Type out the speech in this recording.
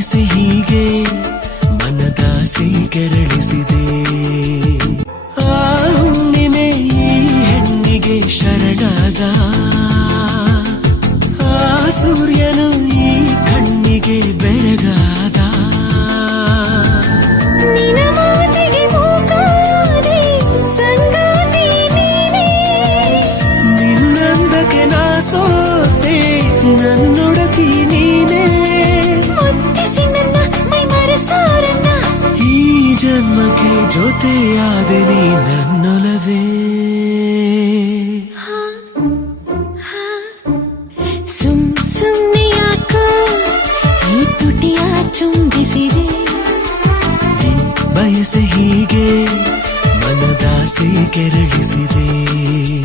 ಬಯಸಿ ಹೀಗೆ ಮನದಾಸೆ ಕೆರಳಿಸಿದೆ. ಆ ಹುಣ್ಣಿಮೆ ಈ ಹೆಣ್ಣಿಗೆ ಶರಣಾದ, ಆ ಸೂರ್ಯನು ಈ ಕಣ್ಣಿಗೆ ಬೆರಗಾದ. ನಿನ್ನಂದಕ್ಕೆ ನಾ ಸೋತೆ, ನನ್ನೊಡತಿ ನೀನೇ. ಈ ಜನ್ಮಕ್ಕೆ ಜೊತೆಯಾದೆ ನೀ ನನ್ನೊಲವೇ. ಸುಮ್ನೆ ಯಾಕೋ ಈ ತುಟಿಯ ಚುಂಬಿಸಿದೆ. ಬಯಸಿ ಹೀಗೆ ಮನದಾಸೆ ಕೆರಳಿಸಿದೆ.